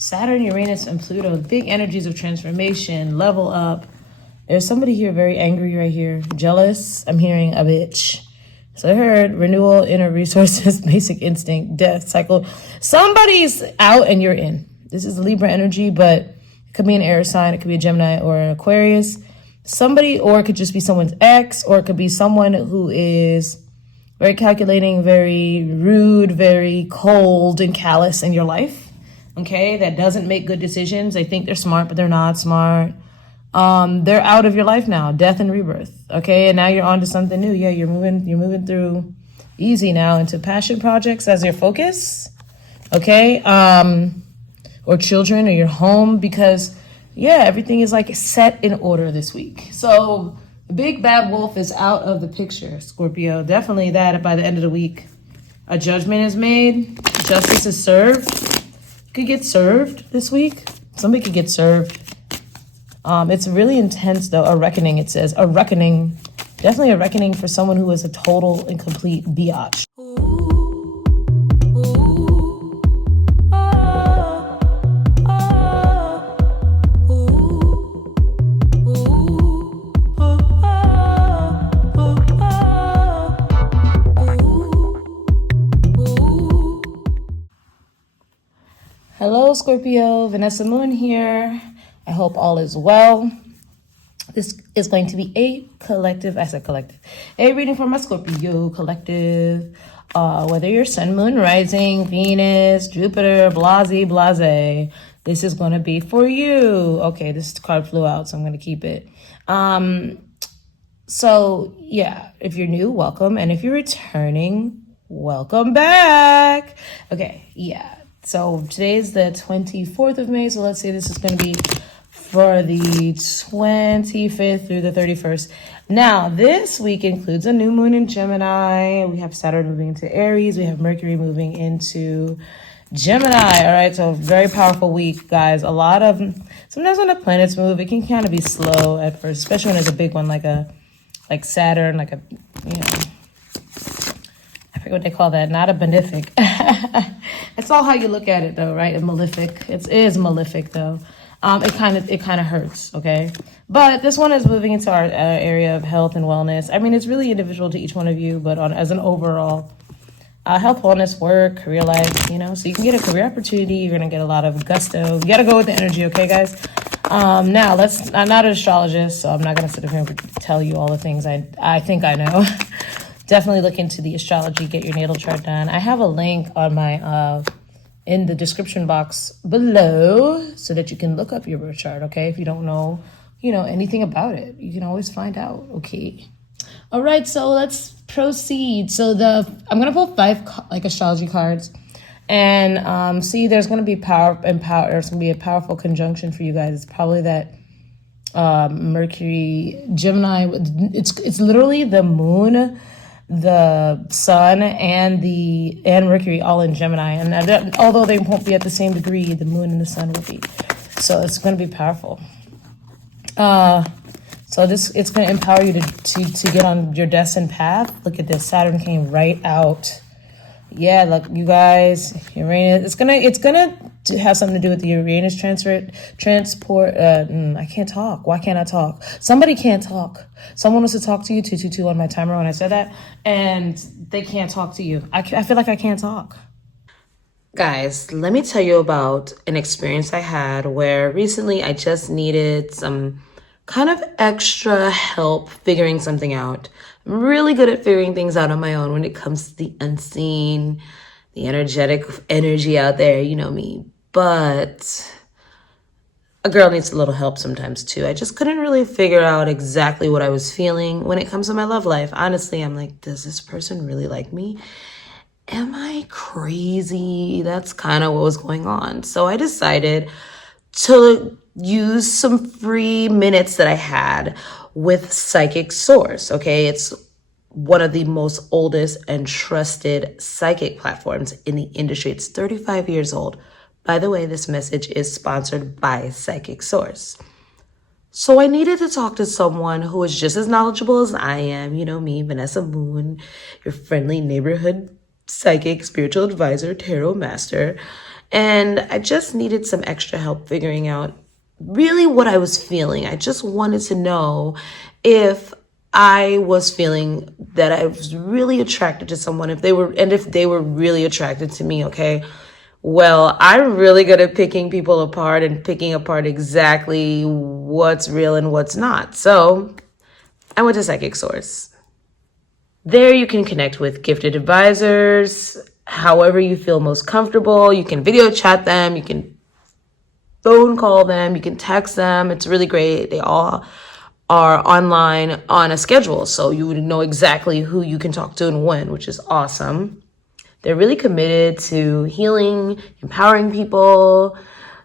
Saturn, Uranus, and Pluto, big energies of transformation, level up. There's somebody here very angry right here, jealous. I'm hearing a bitch. So I heard renewal, inner resources, basic instinct, death, cycle. Somebody's out and you're in. This is Libra energy, but it could be an air sign. It could be a Gemini or an Aquarius. Somebody, or it could just be someone's ex, or it could be someone who is very calculating, very rude, very cold and callous in your life. Okay, that doesn't make good decisions. They think they're smart, but they're not smart. They're out of your life now, death and rebirth. Okay, and now you're on to something new. Yeah, you're moving through easy now into passion projects as your focus. Okay, or children or your home, because yeah, everything is like set in order this week. So the big bad wolf is out of the picture, Scorpio. Definitely that by the end of the week, a judgment is made, justice is served. Could get served this week. Somebody could get served. It's really intense though. A reckoning, it says. A reckoning. Definitely a reckoning for someone who is a total and complete biatch. Hello, Scorpio. Vanessa Moon here. I hope all is well. This is going to be a collective, I said collective, a reading for my Scorpio collective. Whether you're Sun, Moon, Rising, Venus, Jupiter, blase, this is going to be for you. Okay, this card flew out, so I'm going to keep it. So, yeah, if you're new, welcome. And if you're returning, welcome back. Okay, yeah. So today's the 24th of May. So let's say this is going to be for the 25th through the 31st. Now, this week includes a new moon in Gemini. We have Saturn moving into Aries. We have Mercury moving into Gemini. All right. So very powerful week, guys. A lot of, sometimes when the planets move, it can kind of be slow at first, especially when it's a big one like Saturn, like a, you know, I forget what they call that. Not a benefic. It's all how you look at it, though, right? A malefic. It is malefic, though. It kind of hurts, okay? But this one is moving into our area of health and wellness. I mean, it's really individual to each one of you, but as an overall health, wellness, work, career life, you know, so you can get a career opportunity. You're gonna get a lot of gusto. You gotta go with the energy, okay, guys? Now I'm not an astrologist, so I'm not gonna sit up here and tell you all the things I think I know. Definitely look into the astrology, get your natal chart done. I have a link on my in the description box below so that you can look up your birth chart, okay? If you don't know, you know, anything about it, you can always find out, okay? All right, so let's proceed. So I'm gonna pull 5 like astrology cards, and see, there's gonna be there's gonna be a powerful conjunction for you guys. It's probably that Mercury, Gemini. It's literally the moon, the sun, and Mercury all in Gemini, and although they won't be at the same degree, the moon and the sun will be. So it's going to be powerful. So it's going to empower you to get on your destined path. Look at this, Saturn came right out. Yeah, look, you guys, Uranus. It's gonna have something to do with the Uranus transport. I can't talk. Why can't I talk? Somebody can't talk. Someone wants to talk to you. 222 on my timer when I said that, and they can't talk to you. I feel like I can't talk. Guys, let me tell you about an experience I had where recently I just needed some kind of extra help figuring something out. I'm really good at figuring things out on my own when it comes to the unseen, the energy out there, you know me. But a girl needs a little help sometimes too. I just couldn't really figure out exactly what I was feeling when it comes to my love life. Honestly, I'm like, does this person really like me? Am I crazy? That's kind of what was going on. So I decided to use some free minutes that I had with Psychic Source, okay? It's one of the most oldest and trusted psychic platforms in the industry. It's 35 years old. By the way, this message is sponsored by Psychic Source. So I needed to talk to someone who is just as knowledgeable as I am. You know me, Vanessa Moon, your friendly neighborhood psychic, spiritual advisor, tarot master. And I just needed some extra help figuring out really what I was feeling. I just wanted to know if I was feeling that I was really attracted to someone, if they were really attracted to me, okay? Well, I'm really good at picking people apart and picking apart exactly what's real and what's not. So I went to Psychic Source. There you can connect with gifted advisors, however you feel most comfortable. You can video chat them, you can phone call them, you can text them. It's really great. They all are online on a schedule, so you would know exactly who you can talk to and when, which is awesome. They're really committed to healing, empowering people.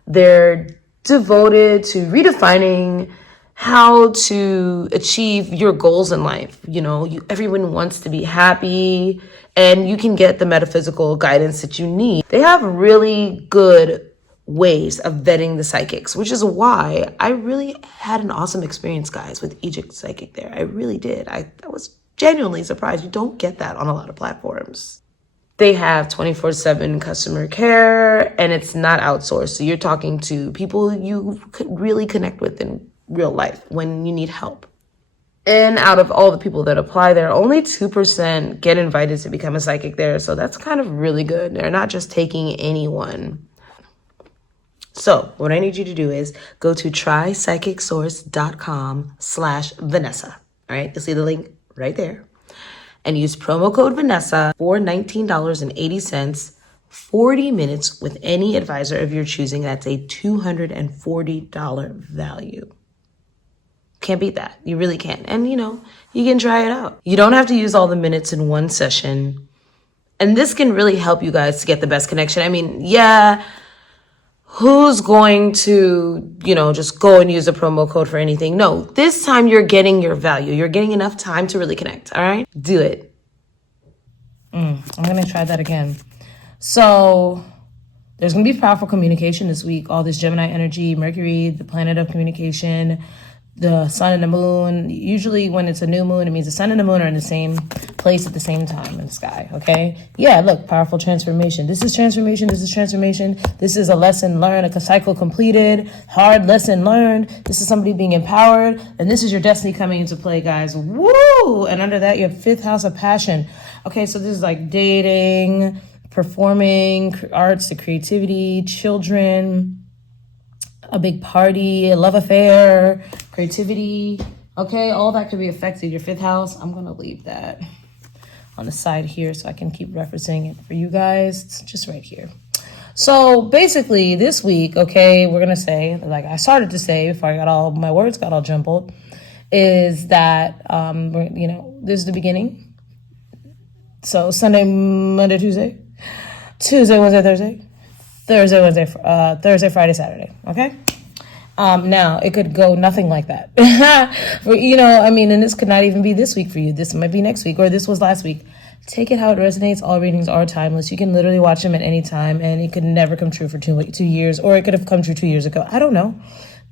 They're devoted to redefining how to achieve your goals in life. You know, everyone wants to be happy, and you can get the metaphysical guidance that you need. They have really good ways of vetting the psychics, which is why I really had an awesome experience, guys, with each psychic there. I really did. I was genuinely surprised. You don't get that on a lot of platforms. They have 24/7 customer care, and it's not outsourced. So you're talking to people you could really connect with in real life when you need help. And out of all the people that apply there, only 2% get invited to become a psychic there. So that's kind of really good. They're not just taking anyone. So what I need you to do is go to trypsychicsource.com/Vanessa. All right, you'll see the link right there. And use promo code Vanessa for $19.80, 40 minutes with any advisor of your choosing. That's a $240 value. Can't beat that. You really can't. And you can try it out. You don't have to use all the minutes in one session. And this can really help you guys to get the best connection. I mean, yeah, who's going to, just go and use a promo code for anything? No, this time you're getting your value. You're getting enough time to really connect. All right? Do it. I'm going to try that again. So there's going to be powerful communication this week. All this Gemini energy, Mercury, the planet of communication, the sun and the moon. Usually when it's a new moon, it means the sun and the moon are in the same place at the same time in the sky, okay? Yeah, look, powerful transformation. This is transformation. This is transformation. This is a lesson learned, a cycle completed, hard lesson learned. This is somebody being empowered, and this is your destiny coming into play, guys. Woo! And under that, your 5th house of passion. Okay, so this is like dating, performing, arts, the creativity, children, a big party, a love affair, creativity. Okay, all that could be affected. Your 5th house, I'm going to leave that on the side here so I can keep referencing it for you guys. It's just right here. So basically this week, okay, we're going to say, like I started to say before my words got all jumbled, is that, this is the beginning. So Sunday, Monday, Tuesday, Wednesday, Thursday, Friday, Saturday. Okay. Now it could go nothing like that. And this could not even be this week for you. This might be next week, or this was last week. Take it how it resonates. All readings are timeless. You can literally watch them at any time, and it could never come true for 2 years, or it could have come true 2 years ago. I don't know.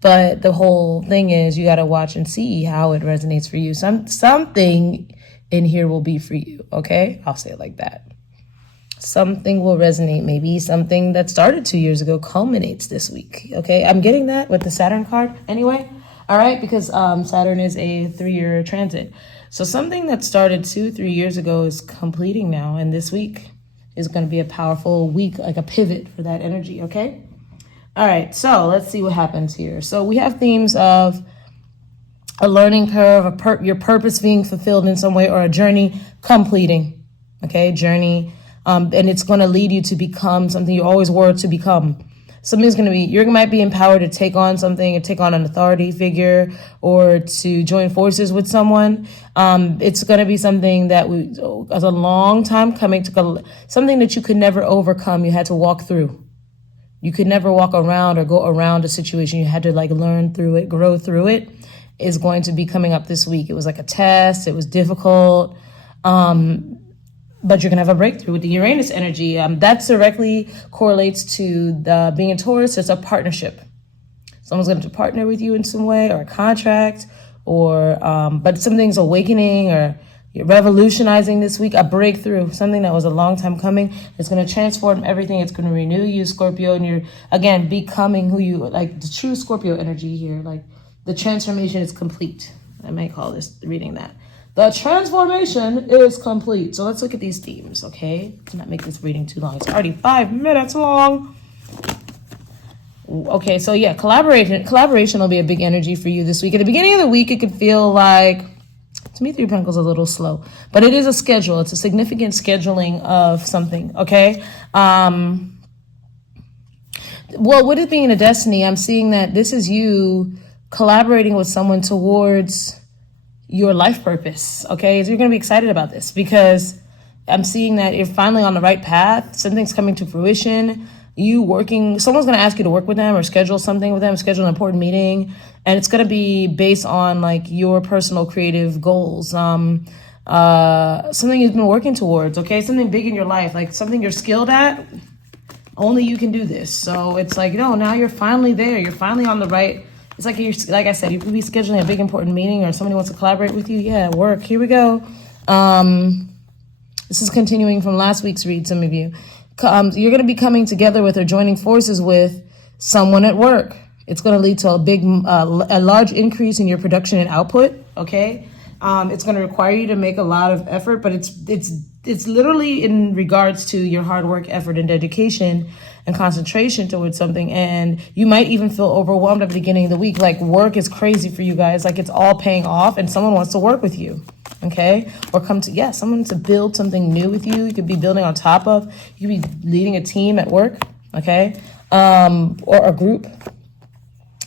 But the whole thing is you got to watch and see how it resonates for you. Something in here will be for you. Okay. I'll say it like that. Something will resonate. Maybe something that started 2 years ago culminates this week. Okay, I'm getting that with the Saturn card anyway. All right, because Saturn is a 3-year transit. So something that started 2-3 years ago is completing now. And this week is going to be a powerful week, like a pivot for that energy. Okay. All right, so let's see what happens here. So we have themes of a learning curve, your purpose being fulfilled in some way, or a journey completing. Okay, journey. And it's going to lead you to become something you always were to become. Something's going to be, you might be empowered to take on something, or take on an authority figure, or to join forces with someone. It's going to be something that as a long time coming, something that you could never overcome. You had to walk through. You could never walk around or go around a situation. You had to learn through it, grow through it. Is going to be coming up this week. It was like a test. It was difficult. But you're going to have a breakthrough with the Uranus energy. That directly correlates to the being in Taurus. It's a partnership. Someone's going to partner with you in some way, or a contract, or but something's awakening, or You're revolutionizing this week, a breakthrough, something that was a long time coming. It's going to transform everything. It's going to renew you, Scorpio. And you're, again, becoming who you, like the true Scorpio energy here. Like the transformation is complete. I might call this reading that. The transformation is complete. So let's look at these themes, okay? Let's not make this reading too long. It's already 5 minutes long. Okay, so yeah, collaboration will be a big energy for you this week. At the beginning of the week, it could feel like, to me, Three of Pentacles is a little slow, but it is a schedule. It's a significant scheduling of something, okay? Well, with it being a destiny, I'm seeing that this is you collaborating with someone towards your life purpose, okay? So you're going to be excited about this because I'm seeing that you're finally on the right path. Something's coming to fruition. Someone's going to ask you to work with them or schedule something with them, schedule an important meeting. And it's going to be based on like your personal creative goals. Something you've been working towards, okay? Something big in your life, like something you're skilled at. Only you can do this. So it's like, no, now you're finally there. You're finally on the right. It's like, like I said, you could be scheduling a big important meeting or somebody wants to collaborate with you. Yeah, work. Here we go. This is continuing from last week's read, some of you. You're going to be coming together with or joining forces with someone at work. It's going to lead to a large increase in your production and output. Okay. It's going to require you to make a lot of effort, but it's literally in regards to your hard work, effort, and dedication and concentration towards something. And you might even feel overwhelmed at the beginning of the week. Like work is crazy for you guys. Like it's all paying off and someone wants to work with you. Okay. Or someone to build something new with you. You could be building on top of, you could be leading a team at work. Okay. Or a group.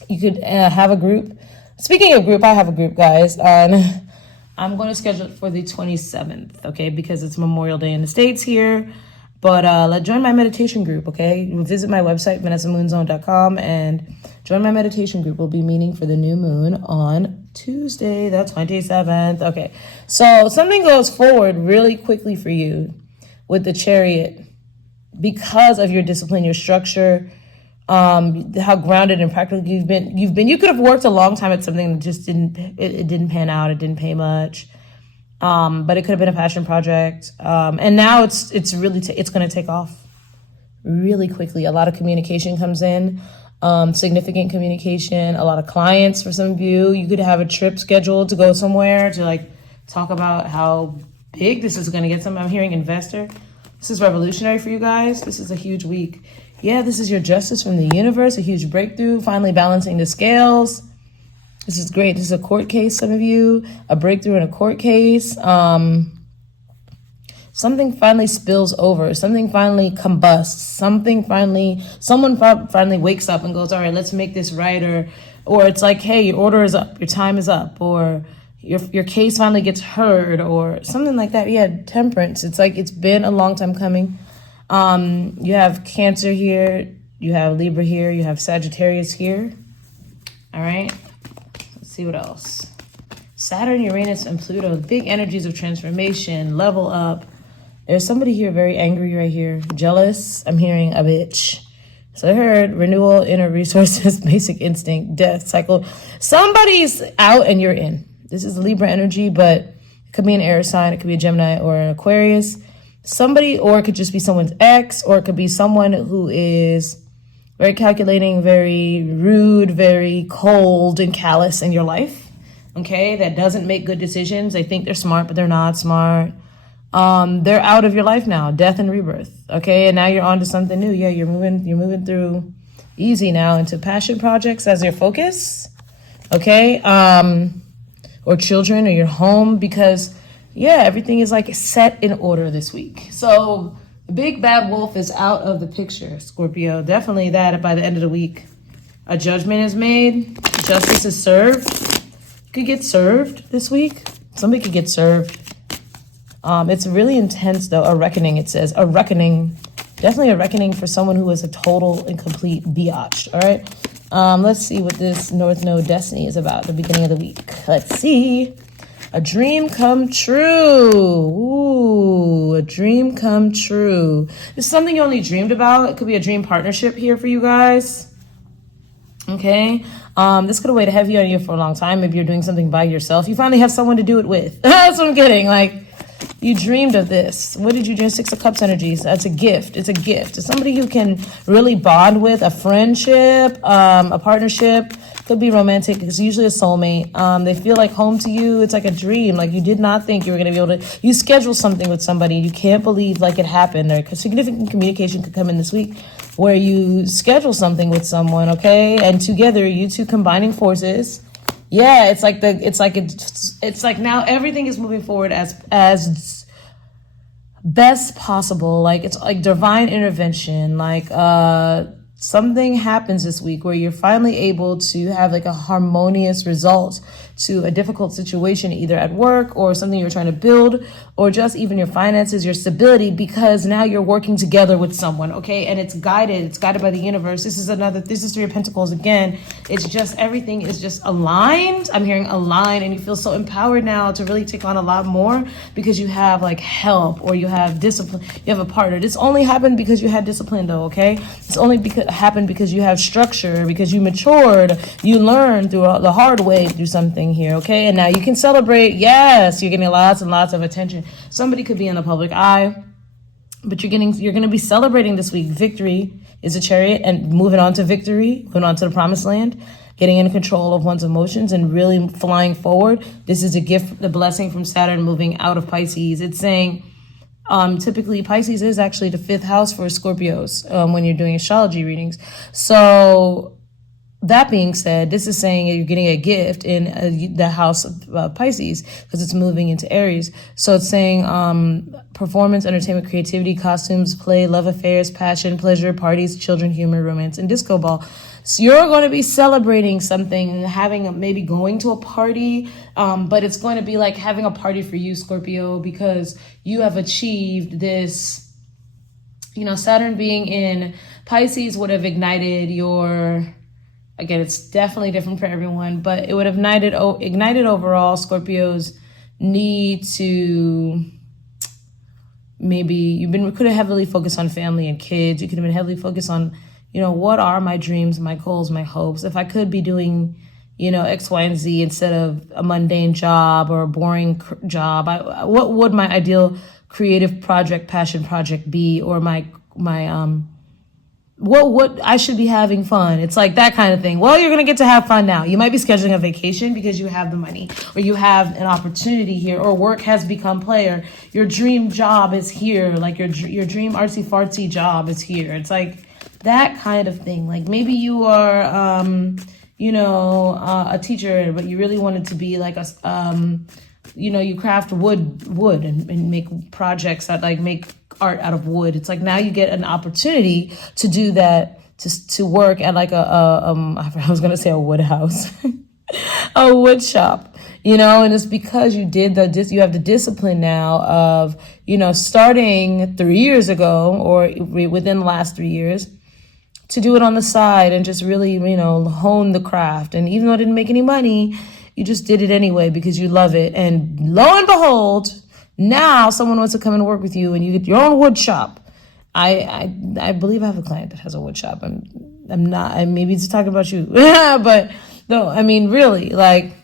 You could have a group. Speaking of group, I have a group, guys. I'm going to schedule it for the 27th. Okay. Because it's Memorial Day in the States here. But join my meditation group, okay? Visit my website, vanessamoongirl.com, and join my meditation group. We'll be meeting for the new moon on Tuesday, the 27th. Okay, so something goes forward really quickly for you with the Chariot because of your discipline, your structure, how grounded and practical you've been. You could have worked a long time at something that just didn't pan out. It didn't pay much. But it could have been a passion project. And now it's going to take off really quickly. A lot of communication comes in, significant communication, a lot of clients for some of you. You could have a trip scheduled to go somewhere to like talk about how big this is going to get. I'm hearing investor. This is revolutionary for you guys. This is a huge week. Yeah, this is your justice from the universe, a huge breakthrough, finally balancing the scales. This is great. This is a court case, some of you, a breakthrough in a court case. Something finally spills over. Something finally combusts. Someone finally wakes up and goes, all right, let's make this right. Or it's like, hey, your order is up. Your time is up. Or your case finally gets heard or something like that. Yeah, temperance. It's like it's been a long time coming. You have Cancer here. You have Libra here. You have Sagittarius here. All right. See what else. Saturn, Uranus, and Pluto, big energies of transformation, level up. There's somebody here very angry right here, jealous. I'm hearing a bitch. So I heard renewal, inner resources, basic instinct, death cycle. Somebody's out and you're in. This is Libra energy, but it could be an air sign, it could be a Gemini or an Aquarius. Somebody, or it could just be someone's ex, or it could be someone who is very calculating, very rude, very cold and callous in your life, okay? That doesn't make good decisions. They think they're smart, but they're not smart. They're out of your life now, death and rebirth, okay? And now you're on to something new. Yeah, you're moving through easy now into passion projects as your focus, okay? Or children or your home because, yeah, everything is like set in order this week. So the big bad wolf is out of the picture, Scorpio. Definitely that by the end of the week. A judgment is made. Justice is served. You could get served this week. Somebody could get served. It's really intense, though. A reckoning, it says. A reckoning. Definitely a reckoning for someone who is a total and complete biatch. All right? Let's see what this North Node destiny is about at the beginning of the week. Let's see. A dream come true. Ooh, a dream come true. This is something you only dreamed about. It could be a dream partnership here for you guys. Okay. This could have weighed heavy on you for a long time. Maybe you're doing something by yourself. You finally have someone to do it with. That's what I'm getting. Like, you dreamed of this. What did you do? 6 of Cups energies. That's a gift. It's a gift. It's somebody you can really bond with, a friendship, a partnership. Could be romantic. It's usually a soulmate. They feel like home to you. It's like a dream. Like, you did not think you were going to be able to, you schedule something with somebody. You can't believe like it happened. Or significant communication could come in this week where you schedule something with someone, okay? And together, you two combining forces. Yeah, it's like now everything is moving forward as best possible. Like, it's like divine intervention. Like, something happens this week where you're finally able to have like a harmonious result to a difficult situation, either at work or something you're trying to build, or just even your finances, your stability, because now you're working together with someone, okay? And it's guided by the universe. This is 3 of Pentacles again. It's just, everything is just aligned. I'm hearing aligned, and you feel so empowered now to really take on a lot more because you have like help, or you have discipline, you have a partner. This only happened because you had discipline though, okay? It's only happened because you have structure, because you matured, you learned through the hard way to do something here, okay? And now you can celebrate. Yes, you're getting lots and lots of attention. Somebody could be in the public eye, but you're going to be celebrating this week. Victory is a Chariot, and moving on to victory, moving on to the promised land, getting in control of one's emotions and really flying forward. This is a gift, the blessing from Saturn moving out of Pisces. It's saying, typically Pisces is actually the 5th house for Scorpios when you're doing astrology readings. So that being said, this is saying you're getting a gift in the house of Pisces because it's moving into Aries. So it's saying performance, entertainment, creativity, costumes, play, love affairs, passion, pleasure, parties, children, humor, romance, and disco ball. So you're going to be celebrating something, maybe going to a party, but it's going to be like having a party for you, Scorpio, because you have achieved this. You know, Saturn being in Pisces would have ignited your... Again, it's definitely different for everyone, but it would have ignited overall Scorpio's need to, maybe you could have heavily focused on family and kids. You could have been heavily focused on, you know, what are my dreams, my goals, my hopes? If I could be doing, you know, X, Y, and Z instead of a mundane job or a boring job, what would my ideal creative project, passion project be? Or what I should be having fun. It's like that kind of thing. Well, you're going to get to have fun now. You might be scheduling a vacation because you have the money, or you have an opportunity here, or work has become player. Your dream job is here. Like your dream artsy fartsy job is here. It's like that kind of thing. Like maybe you are, a teacher, but you really wanted to be like you craft wood and make projects that like make art out of wood. It's like now you get an opportunity to do that, to work at like I was gonna say a wood house, a wood shop, you know. And it's because you did you have the discipline now of, you know, starting 3 years ago or within the last 3 years to do it on the side and just really, you know, hone the craft. And even though it didn't make any money, you just did it anyway because you love it. And lo and behold, now someone wants to come and work with you and you get your own wood shop. I believe I have a client that has a wood shop. I'm not, maybe just talking about you, but no, I mean, really, like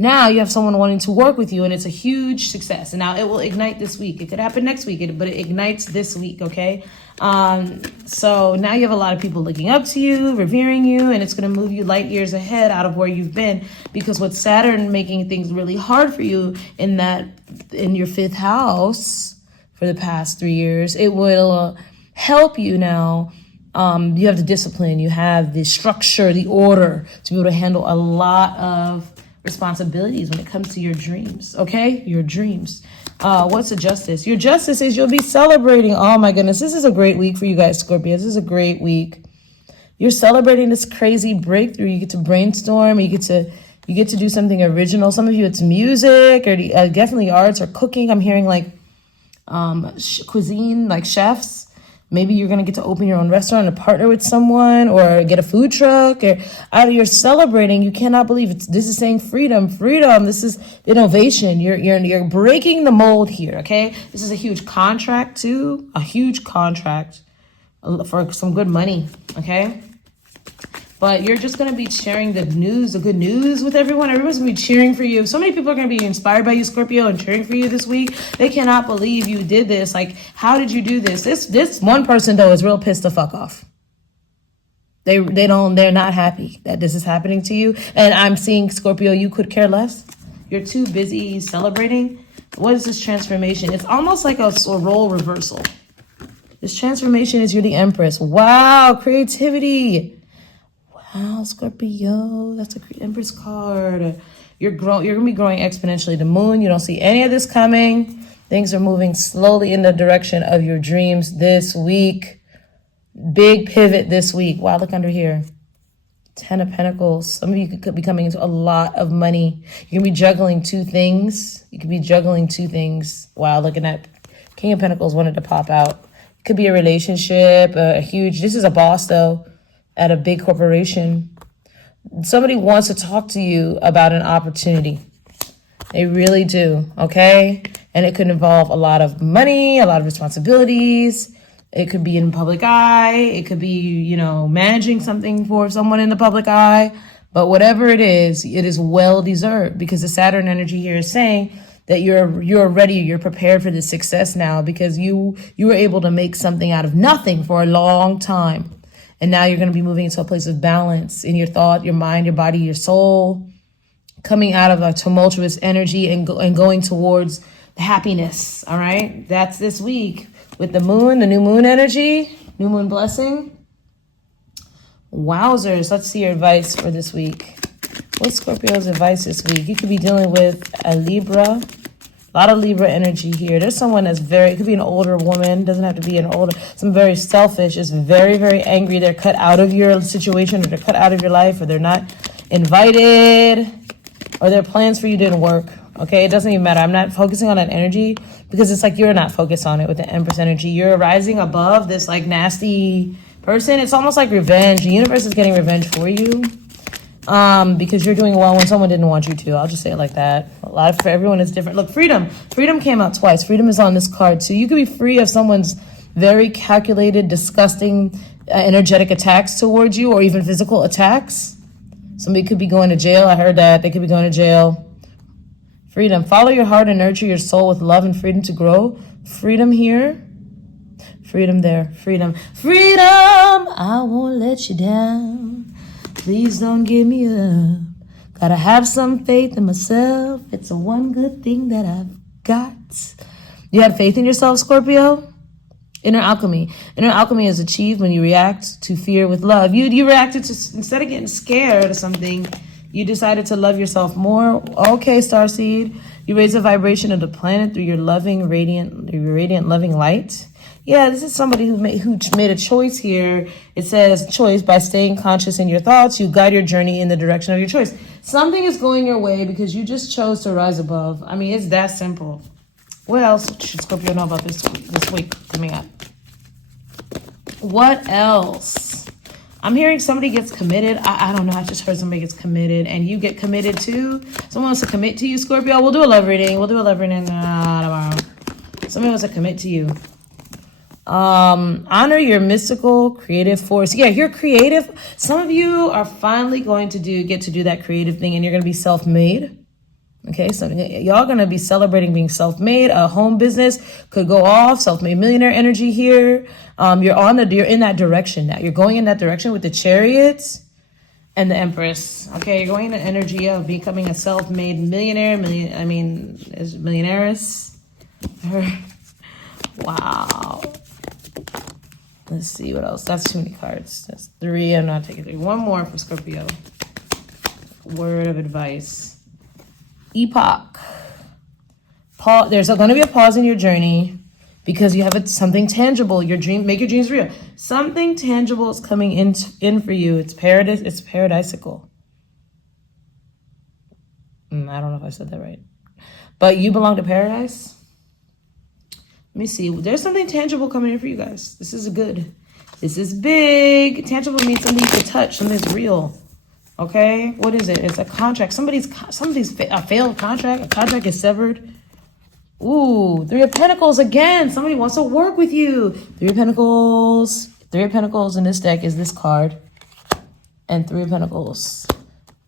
now you have someone wanting to work with you and it's a huge success. And now it will ignite this week. It could happen next week, but it ignites this week. Okay. So now you have a lot of people looking up to you, revering you, and it's going to move you light years ahead out of where you've been, because with Saturn making things really hard for you in your 5th house for the past 3 years, it will help you now. You have the discipline, you have the structure, the order to be able to handle a lot of responsibilities when it comes to your dreams. Okay. Your dreams. What's the justice? Your justice is you'll be celebrating. Oh my goodness. This is a great week for you guys, Scorpios. This is a great week. You're celebrating this crazy breakthrough. You get to brainstorm. You get to do something original. Some of you, it's music or definitely arts or cooking. I'm hearing like, cuisine, like chefs. Maybe you're going to get to open your own restaurant and partner with someone or get a food truck. Or you're celebrating. You cannot believe it. This is saying freedom. This is innovation. You're breaking the mold here, okay? This is a huge contract too. A huge contract for some good money, okay? But you're just going to be sharing the news, the good news with everyone. Everyone's going to be cheering for you. So many people are going to be inspired by you, Scorpio, and cheering for you this week. They cannot believe you did this. Like, how did you do this? This one person, though, is real pissed the fuck off. They're not happy that this is happening to you. And I'm seeing, Scorpio, you could care less. You're too busy celebrating. What is this transformation? It's almost like a role reversal. This transformation is you're the Empress. Wow, creativity. Wow, Scorpio, that's a Empress card. You're going to be growing exponentially. The moon, you don't see any of this coming. Things are moving slowly in the direction of your dreams this week. Big pivot this week. Wow, look under here. 10 of Pentacles. Some of you could be coming into a lot of money. You can be juggling two things. Wow, looking at King of Pentacles wanted to pop out. It could be a relationship, this is a boss though, at a big corporation. Somebody wants to talk to you about an opportunity. They really do, okay? And it could involve a lot of money, a lot of responsibilities. It could be in public eye. It could be, managing something for someone in the public eye. But whatever it is well deserved, because the Saturn energy here is saying that you're ready, you're prepared for this success now, because you were able to make something out of nothing for a long time. And now you're going to be moving into a place of balance in your thought, your mind, your body, your soul, coming out of a tumultuous energy and going towards happiness. All right. That's this week with the moon, the new moon energy, new moon blessing. Wowzers. Let's see your advice for this week. What's Scorpio's advice this week? You could be dealing with a Libra. A lot of Libra energy here. There's someone that's it could be an older woman, doesn't have to be some very selfish, is very, very angry. They're cut out of your situation, or they're cut out of your life, or they're not invited, or their plans for you didn't work. Okay, it doesn't even matter. I'm not focusing on that energy because it's like you're not focused on it with the Empress energy. You're rising above this like nasty person. It's almost like revenge. The universe is getting revenge for you. Because you're doing well when someone didn't want you to. I'll just say it like that. For everyone is different. Look, freedom. Freedom came out twice. Freedom is on this card too. You could be free of someone's very calculated, disgusting, energetic attacks towards you, or even physical attacks. Somebody could be going to jail. I heard that. They could be going to jail. Freedom. Follow your heart and nurture your soul with love and freedom to grow. Freedom here. Freedom there. Freedom. Freedom. I won't let you down. Please don't give me up. Gotta have some faith in myself. It's the one good thing that I've got. You had faith in yourself, Scorpio? Inner alchemy. Inner alchemy is achieved when you react to fear with love. You reacted to, instead of getting scared of something, you decided to love yourself more. Okay, Starseed. You raise the vibration of the planet through your radiant loving light. Yeah, this is somebody who made a choice here. It says choice by staying conscious in your thoughts. You guide your journey in the direction of your choice. Something is going your way because you just chose to rise above. I mean, it's that simple. What else should Scorpio know about this week coming up? What else? I'm hearing somebody gets committed. I don't know. I just heard somebody gets committed and you get committed too. Someone wants to commit to you, Scorpio. We'll do a love reading. Tomorrow. Somebody wants to commit to you. Honor your mystical creative force. Yeah, you're creative. Some of you are finally going to get to do that creative thing, and you're going to be self-made. Okay, so y'all going to be celebrating being self-made. A home business could go off. Self-made millionaire energy here. You're in that direction now. You're going in that direction with the Chariots and the Empress. Okay, you're going in the energy of becoming a self-made millionaire. Millionaireess. Wow. Let's see what else. That's too many cards. That's 3. I'm not taking 3. One more for Scorpio. Word of advice. Epoch. There's going to be a pause in your journey because you have something tangible. Make your dreams real. Something tangible is coming in for you. It's paradise. It's paradisical. I don't know if I said that right. But you belong to paradise. Let me see. There's something tangible coming in for you guys. This is good. This is big. Tangible means something you can touch. Something's real. Okay? What is it? It's a contract. Somebody's a failed contract. A contract is severed. Ooh, 3 of Pentacles again. Somebody wants to work with you. 3 of Pentacles. 3 of Pentacles in this deck is this card. and Three of Pentacles.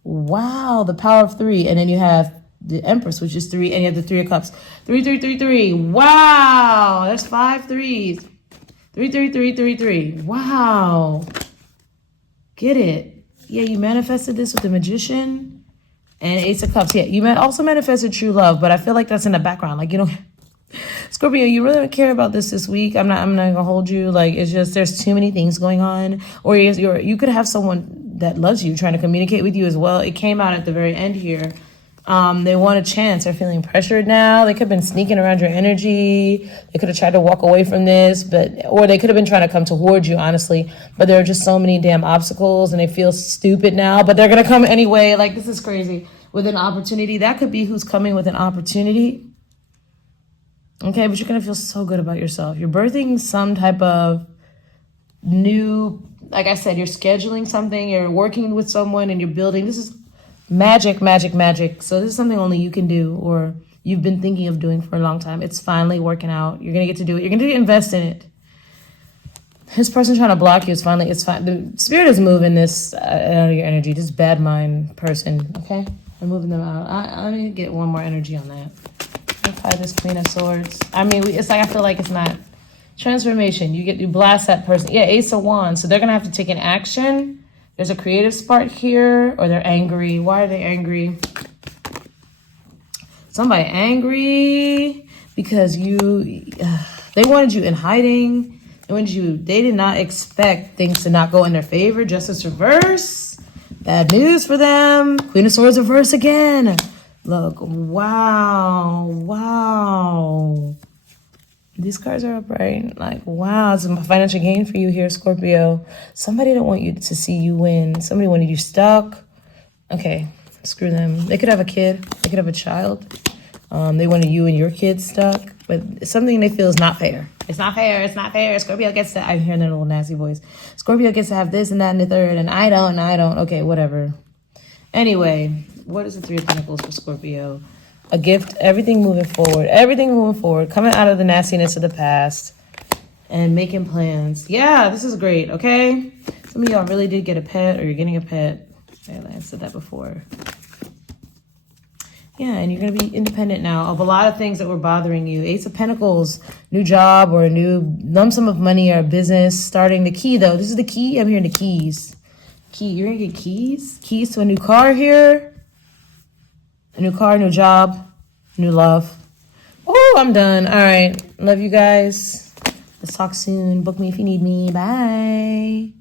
Wow, the power of 3. And then you have the Empress, which is 3, and you have the 3 of Cups. 3, 3, 3, 3. Wow, there's 5 threes. 3, 3, 3, 3, 3. Wow. Get it. Yeah, you manifested this with the Magician and Ace of Cups. Yeah, you also manifested true love, but I feel like that's in the background. Like, you know, Scorpio, you really don't care about this week. I'm not gonna hold you. Like, it's just, there's too many things going on. Or you could have someone that loves you trying to communicate with you as well. It came out at the very end here. They want a chance. They're feeling pressured now. They could have been sneaking around your energy. They could have tried to walk away from this, or they could have been trying to come towards you, honestly. But there are just so many damn obstacles, and they feel stupid now, but they're going to come anyway. Like, this is crazy. With an opportunity, that could be who's coming with an opportunity. Okay, but you're going to feel so good about yourself. You're birthing some type of new, like I said, you're scheduling something, you're working with someone, and you're building. This is magic, magic, magic. So this is something only you can do, or you've been thinking of doing for a long time. It's finally working out. You're going to get to do it. You're going to invest in it. This person trying to block you is finally, it's fine. The spirit is moving this out of your energy. This bad mind person, okay? I'm moving them out. Let me get one more energy on that. Apply this Queen of Swords. I mean, it's like, I feel like it's not transformation. You blast that person. Yeah, Ace of Wands. So they're going to have to take an action. There's a creative spark here, or they're angry. Why are they angry? Somebody angry because they wanted you in hiding. They did not expect things to not go in their favor. Justice reverse. Bad news for them. Queen of Swords reverse again. Look, wow, wow. These cards are upright. Like, wow, it's a financial gain for you here, Scorpio. Somebody don't want you to see you win. Somebody wanted you stuck. Okay, screw them. They could have a kid. They could have a child. They wanted you and your kid stuck. But something they feel is not fair. It's not fair. It's not fair. Scorpio gets to, I'm hearing their little nasty voice. Scorpio gets to have this and that and the third, and I don't, and I don't. Okay, whatever. Anyway, what is the Three of Pentacles for Scorpio? A gift, everything moving forward, coming out of the nastiness of the past and making plans. Yeah, this is great, okay? Some of y'all really did get a pet, or you're getting a pet. I said that before. Yeah, and you're going to be independent now of a lot of things that were bothering you. Ace of Pentacles, new job or a new lump sum of money or business starting. The key, though, this is the key. I'm hearing the keys. Key, you're going to get keys? Keys to a new car here. A new car, new job, new love. Oh, I'm done. All right. Love you guys. Let's talk soon. Book me if you need me. Bye.